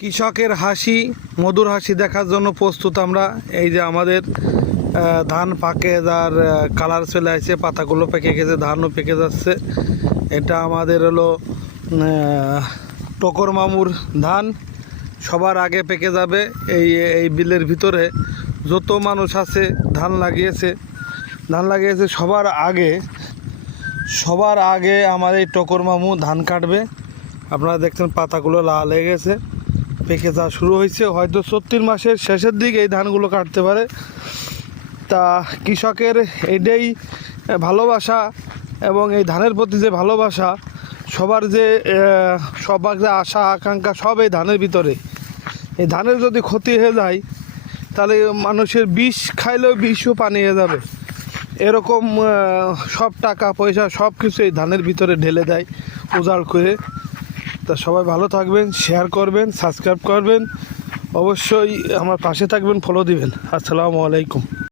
কৃষকের হাসি, মধুর হাসি দেখার জন্য প্রস্তুত আমরা। এই যে আমাদের ধান পাকে যার কালার চলে আসছে, পাতাগুলো পেকে গেছে, ধানও পেকে যাচ্ছে। এটা আমাদের হলো টকর মামুর ধান, সবার আগে পেকে যাবে। এই বিলের ভিতরে যত মানুষ আছে ধান লাগিয়েছে সবার আগে আমার এই টকর মামু ধান কাটবে। আপনারা দেখছেন পাতাগুলো লাল হয়ে গেছে, পেকে যাওয়া শুরু হয়েছে। হয়তো 34 মাসের শেষের দিকে এই ধানগুলো কাটতে পারে। তা কৃষকের এটাই ভালোবাসা, এবং এই ধানের প্রতি যে ভালোবাসা, সবার যে আশা আকাঙ্ক্ষা সব এই ধানের ভিতরে। এই ধানের যদি ক্ষতি হয়ে যায় তাহলে মানুষের বিষ খাইলেও বিষও পানি হয়ে যাবে। এরকম সব টাকা পয়সা সব কিছু এই ধানের ভিতরে ঢেলে দেয় উজাড় করে। তা সবাই ভালো থাকবেন, শেয়ার করবেন, সাবস্ক্রাইব করবেন, অবশ্যই আমার পাশে থাকবেন, ফলো দিবেন। আসসালামু আলাইকুম।